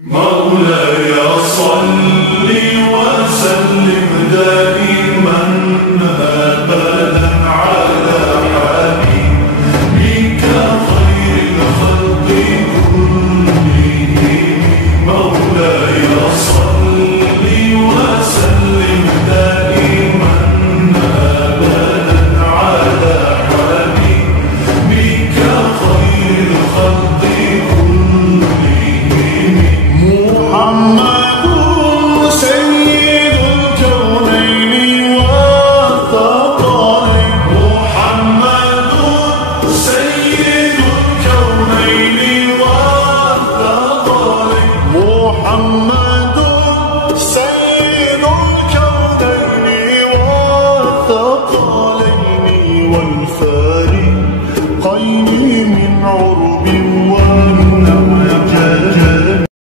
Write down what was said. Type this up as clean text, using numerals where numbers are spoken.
مولاي صل وسلم دائما أبدا على حبيبك خير الخلق كلهم. مولاي صل وسلم دائما أبدا على حبيبك خير الخلق كلهم. محمد سيد الكونين والثقلين. محمد سيد الكونين والثقلين. محمد